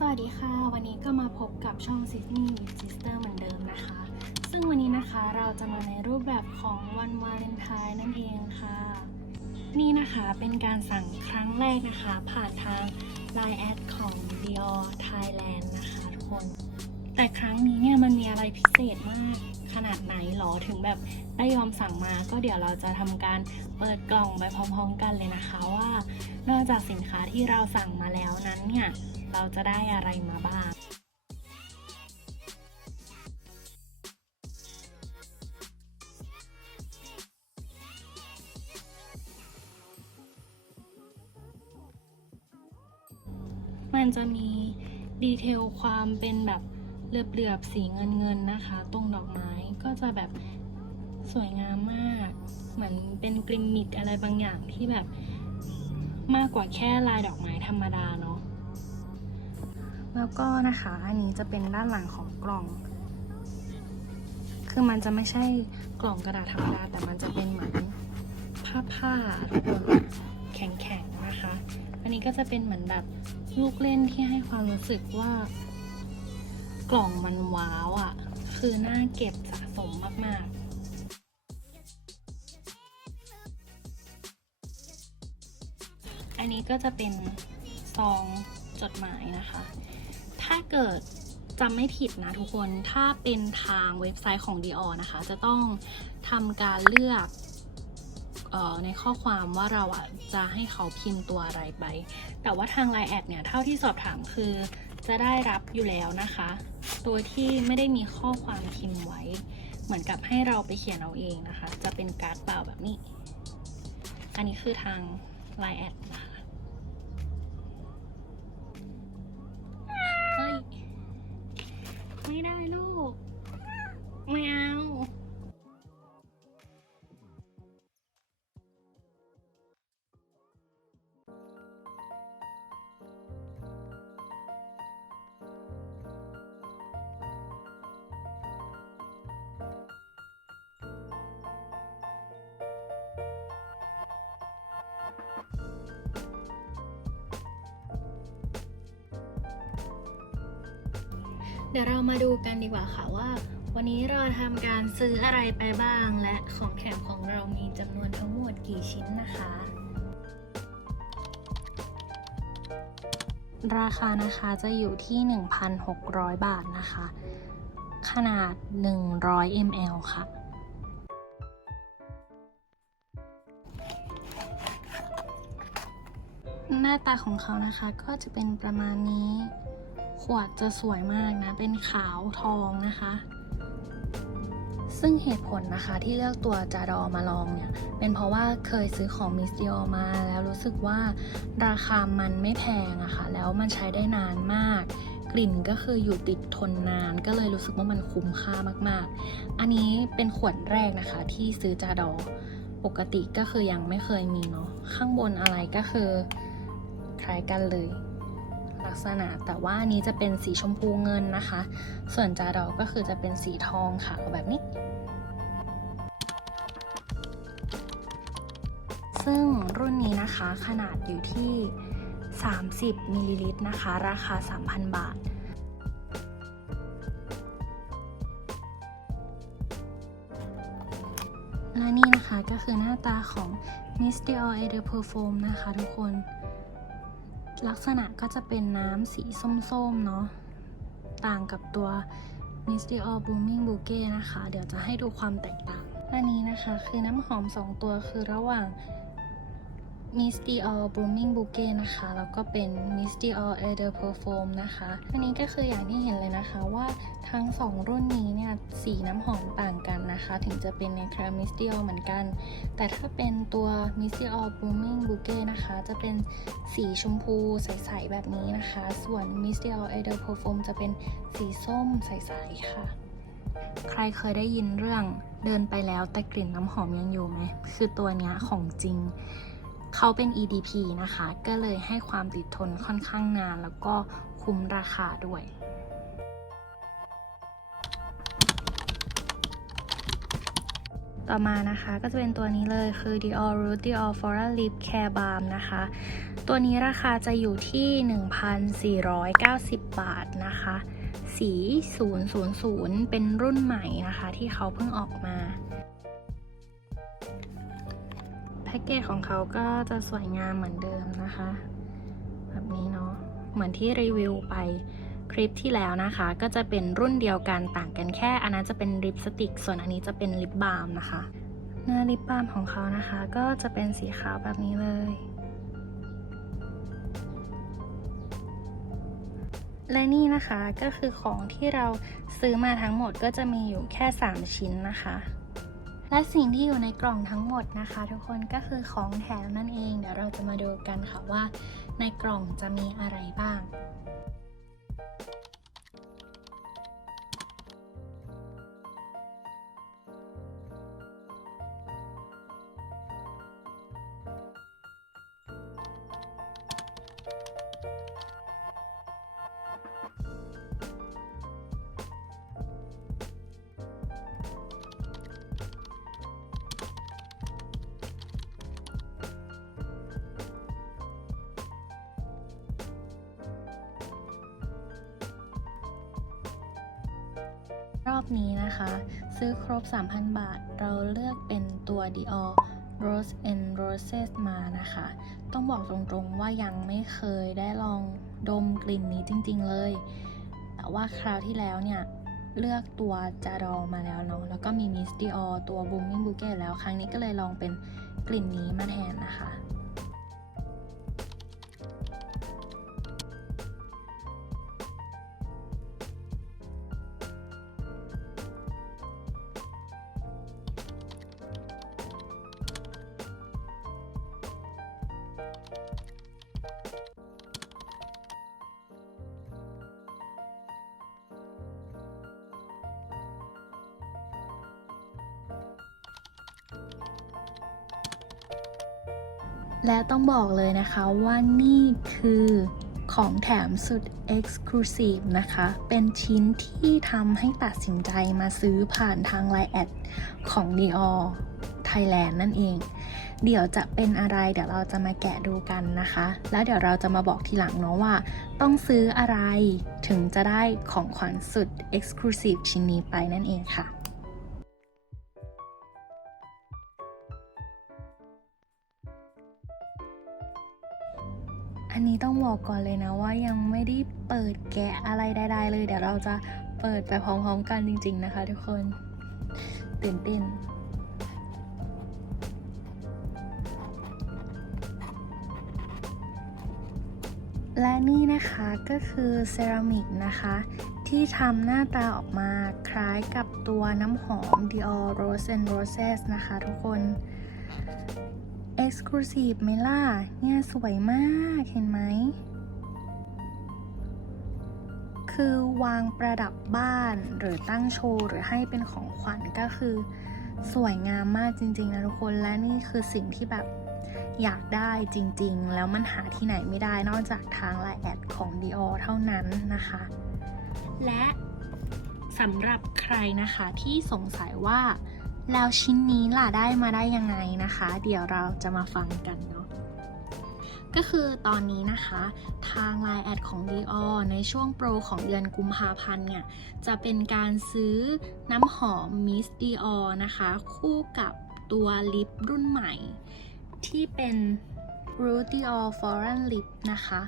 สวัสดีค่ะ วันนี้ก็มาพบกับช่อง Sydney with Sister เหมือนเดิมนะคะ ซึ่งวันนี้นะคะเราจะมาในรูปแบบของวันวาเลนไทน์นั่นเองค่ะ นี่นะคะเป็นการสั่งครั้งแรกนะคะ ผ่านทาง Line แอดของ Dior Thailand นะคะทุกคน แต่ครั้งนี้เนี่ยมันมีอะไรพิเศษมากขนาดไหนหรอถึงแบบได้ยอมสั่งมาก็เดี๋ยวเราจะทำการเปิดกล่องไปพร้อมๆกันเลยนะคะว่า นอกจากสินค้าที่เราสั่งมาแล้วนั้นเนี่ย เราจะได้อะไรมาบ้าง มันจะมีดีเทลความเป็นแบบเหลือบๆสีเงินเงินๆนะคะ ตรงดอกไม้ก็จะแบบสวยงามมาก เหมือนเป็นกริมมิกอะไรบางอย่างที่แบบมากกว่าแค่ลายดอกไม้ธรรมดาเนาะ แล้วก็นะคะอันนี้จะเป็นด้านหลังของกล่อง คือมันจะไม่ใช่กล่องกระดาษธรรมดาแต่มันจะเป็นเหมือนผ้าผ้าทุกคนแข็งๆนะคะ อันนี้ก็จะเป็นเหมือนแบบลูกเล่นที่ให้ความรู้สึกว่ากล่องมันว้าวอะ่ะ คือน่าเก็บสะสมมากๆอันนี้ก็จะเป็นซองจดหมายนะคะ เกิดจำไม่ผิดนะทุกคน ถ้าเป็นทางเว็บไซต์ของ Dior นะคะ จะต้องทำการเลือกออในข้อความว่าเราอะจะให้เขาพิมพ์ตัวอะไรไป แต่ว่าทาง Line แอดเนี่ย เท่าที่สอบถามคือจะได้รับอยู่แล้วนะคะ โดยที่ไม่ได้มีข้อความพิมพ์ไว้ เหมือนกับให้เราไปเขียนเอาเองนะคะ จะเป็นการ์ดเปล่าแบบนี้ อันนี้คือทาง Line แอดนะคะ เดี๋ยวเรามาดูกันดีกว่าค่ะว่า วันนี้เราทำการซื้ออะไรไปบ้าง และของแถมของเรามีจำนวนทั้งหมดกี่ชิ้นนะคะ ราคานะคะจะอยู่ที่ 1,600 บาทนะคะ ขนาด 100 ml ค่ะหน้าตาของเขานะคะก็จะเป็นประมาณนี้ ขวดจะสวยมากนะ เป็นขาวทองนะคะ ซึ่งเหตุผลนะคะที่เลือกตัวจาดอมาลองเนี่ย เป็นเพราะว่าเคยซื้อของมิสเดียมาแล้วรู้สึกว่าราคามันไม่แพงอะคะ่ะ แล้วมันใช้ได้นานมากกลิ่นก็คืออยู่ติดทนนานก็เลยรู้สึกว่ามันคุ้มค่ามากๆ อันนี้เป็นขวดแรกนะคะที่ซื้อจาดอ ปกติก็คือยังไม่เคยมีเนาะข้างบนอะไรก็คือคล้ายกันเลย ลักษณะ แต่ว่าอันนี้จะเป็นสีชมพูเงินนะคะ ส่วนจาดอกก็คือจะเป็นสีทองขาวแบบนี้ ซึ่งรุ่นนี้นะคะขนาดอยู่ที่ 30มิลลิลิตรนะคะ ราคา 3,000 บาทและนี่นะคะก็คือหน้าตาของ Miss Dior e de Perfume นะคะทุกคน ลักษณะก็จะเป็นน้ำสีส้มๆ เนาะ ต่างกับตัว Miss Dior Blooming Bouquet นะคะ เดี๋ยวจะให้ดูความแตกต่างอันนี้นะคะ คือน้ำหอม 2 ตัวคือระหว่าง Miss Dior Blooming Bouquet นะคะ แล้วก็เป็น Miss Dior Eau de Perfume นะคะ อันนี้ก็คืออย่างที่เห็นเลยนะคะว่าทั้ง 2 รุ่นนี้เนี่ย สีน้ำหอมต่างกันนะคะ ถึงจะเป็นในครา Miss Dior เหมือนกัน แต่ถ้าเป็นตัว Miss Dior Blooming Bouquet นะคะ จะเป็นสีชมพูใส ๆ แบบนี้นะคะ ส่วน Miss Dior Eau de Perfume จะเป็นสีส้มใส ๆ ค่ะใครเคยได้ยินเรื่องเดินไปแล้วแต่กลิ่นน้ำหอมยังอยู่ไหม คือตัวเนี้ยของจริง เขาเป็น EDP นะคะ ก็เลยให้ความติดทนค่อนข้างนาน แล้วก็คุ้มราคาด้วยต่อมานะคะก็จะเป็นตัวนี้เลยคือ Dior Root Dior Flora Lip Care Balm นะคะ ตัวนี้ราคาจะอยู่ที่ 1,490 บาทนะคะ สี 000 เป็นรุ่นใหม่นะคะ ที่เขาเพิ่งออกมา แพ็กเกจของเขาก็จะสวยงามเหมือนเดิมนะคะ แบบนี้เนาะเหมือนที่รีวิวไปคลิปที่แล้วนะคะ ก็จะเป็นรุ่นเดียวกันต่างกันแค่ อันนั้นจะเป็นลิปสติก ส่วนอันนี้จะเป็นลิปบาล์มนะคะหน้าลิปบาล์มของเขานะคะ ก็จะเป็นสีขาวแบบนี้เลย และนี่นะคะก็คือของที่เราซื้อมาทั้งหมดก็จะมีอยู่แค่ 3 ชิ้นนะคะ และสิ่งที่อยู่ในกล่องทั้งหมดนะคะ ทุกคนก็คือของแถมนั่นเอง เดี๋ยวเราจะมาดูกันค่ะว่า ในกล่องจะมีอะไรบ้าง อบนี้นะคะ ซื้อครบ 3,000 บาท เราเลือกเป็นตัว Dior Rose and Roses มานะคะ ต้องบอกตรงๆว่ายังไม่เคยได้ลองดมกลิ่นนี้จริงๆเลย แต่ว่าคราวที่แล้วเนี่ย เลือกตัวจารอมาแล้วเนาะ แล้วก็มี Miss Dior ตัว Booming Bouquet แล้ว ครั้งนี้ก็เลยลองเป็นกลิ่นนี้มาแทนนะคะ และต้องบอกเลยนะคะว่านี่คือของแถมสุด Exclusive นะคะ เป็นชิ้นที่ทำให้ตัดสินใจมาซื้อผ่านทาง Line แอดของ Dior Thailand นั่นเอง เดี๋ยวจะเป็นอะไรเดี๋ยวเราจะมาแกะดูกันนะคะ แล้วเดี๋ยวเราจะมาบอกทีหลังเนาะว่า ต้องซื้ออะไรถึงจะได้ของขวัญสุด Exclusive ชิ้นนี้ไปนั่นเองค่ะ อันนี้ต้องบอกก่อนเลยนะว่ายังไม่ได้เปิดแกะอะไรใดๆเลย เดี๋ยวเราจะเปิดไปพร้อมๆกันจริง ๆ นะคะทุกคนตื่นเต้นและนี่นะคะก็คือเซรามิกนะคะ ที่ทำหน้าตาออกมาคล้ายกับตัวน้ำหอม Dior Rose and Roses นะคะทุกคน Exclusive ไหมล่ะ เนี่ยสวยมากเห็นไหม คือวางประดับบ้านหรือตั้งโชว์ หรือให้เป็นของขวัญก็คือ สวยงามมากจริง ๆ นะทุกคน และนี่คือสิ่งที่แบบอยากได้จริง ๆ แล้วมันหาที่ไหนไม่ได้นอกจากทางไลน์แอดของ Dior เท่านั้นนะคะ และสำหรับใครนะคะที่สงสัยว่า แล้วชิ้นนี้ล่ะได้มาได้ยังไงนะคะ เดี๋ยวเราจะมาฟังกันเนาะก็คือตอนนี้นะคะทาง Line แอดของ Dior ในช่วงโปรของเดือนกุมภาพันธ์เนี่ย จะเป็นการซื้อน้ำหอม Miss Dior นะคะ คู่กับตัวลิปรุ่นใหม่ ที่เป็น Root Dior Foreign Lip นะคะ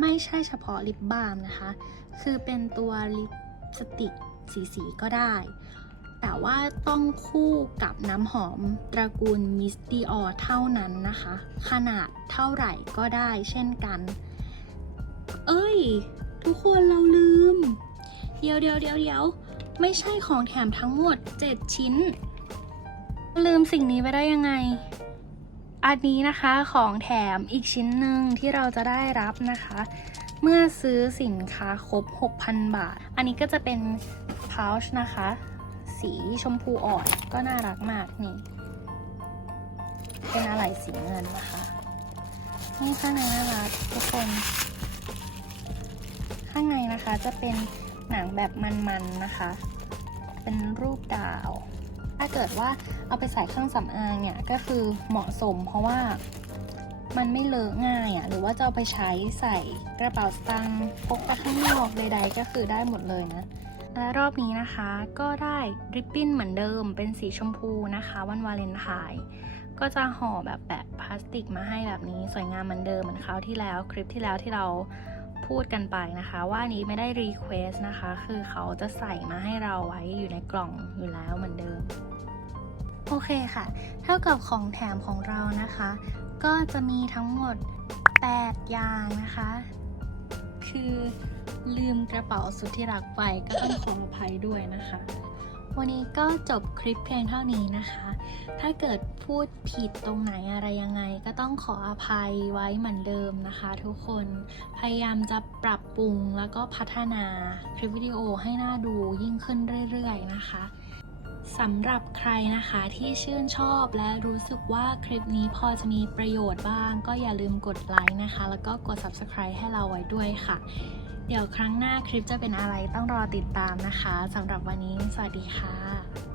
ไม่ใช่เฉพาะลิปบาล์มนะคะ คือเป็นตัวลิปสติกสีๆก็ได้ แต่ว่าต้องคู่กับน้ำหอมตระกูล Miss Dior เท่านั้นนะคะ ขนาดเท่าไหร่ก็ได้เช่นกัน เอ้ย ทุกคนเราลืม เดี๋ยวเดี๋ยวเดี๋ยวเดี๋ยวไม่ใช่ของแถมทั้งหมด 7 ชิ้น ลืมสิ่งนี้ไปได้ยังไง อันนี้นะคะของแถมอีกชิ้นหนึ่งที่เราจะได้รับนะคะ เมื่อซื้อสินค้าครบ 6,000 บาท อันนี้ก็จะเป็น pouch นะคะ สีชมพูอ่อนก็น่ารักมากนี่ เป็นอะไรสีเงินนะคะ นี่ข้างในน่ารักทุกคน ข้างในนะคะจะเป็นหนังแบบมันๆนะคะ เป็นรูปดาว ถ้าเกิดว่าเอาไปใส่เครื่องสำอางเนี่ยก็คือเหมาะสมเพราะว่ามันไม่เลอะง่ายอะ่ะ หรือว่าจะเอาไปใช้ใส่กระเป๋าสตางค์พกไปข้างนอกใดๆก็คือได้หมดเลยนะ และรอบนี้นะคะก็ได้ริบบิ้นเหมือนเดิมเป็นสีชมพูนะคะ วันวาเลนไทน์ก็จะห่อแบบแบบพลาสติกมาให้แบบนี้สวยงามเหมือนเดิมเหมือนคราวที่แล้วคลิปที่แล้วที่เราพูดกันไปนะคะ ว่าอันนี้ไม่ได้รีเควสนะคะ คือเขาจะใส่มาให้เราไว้อยู่ในกล่องอยู่แล้วเหมือนเดิม โอเคค่ะ เท่ากับของแถมของเรานะคะ ก็จะมีทั้งหมด 8 อย่างนะคะ คือ ลืมกระเป๋าสุดที่รักไปก็ต้องขออภัยด้วยนะคะ วันนี้ก็จบคลิปเพียงเท่านี้นะคะ ถ้าเกิดพูดผิดตรงไหนอะไรยังไง ก็ต้องขออภัยไว้เหมือนเดิมนะคะ ทุกคนพยายามจะปรับปรุงแล้วก็พัฒนาคลิปวิดีโอให้น่าดูยิ่งขึ้นเรื่อยๆนะคะสำหรับใครนะคะที่ชื่นชอบและรู้สึกว่าคลิปนี้พอจะมีประโยชน์บ้าง ก็อย่าลืมกดไลค์นะคะ แล้วก็กด subscribe ให้เราไว้ด้วยค่ะ เดี๋ยวครั้งหน้าคลิปจะเป็นอะไรต้องรอติดตามนะคะสำหรับวันนี้ สวัสดีค่ะ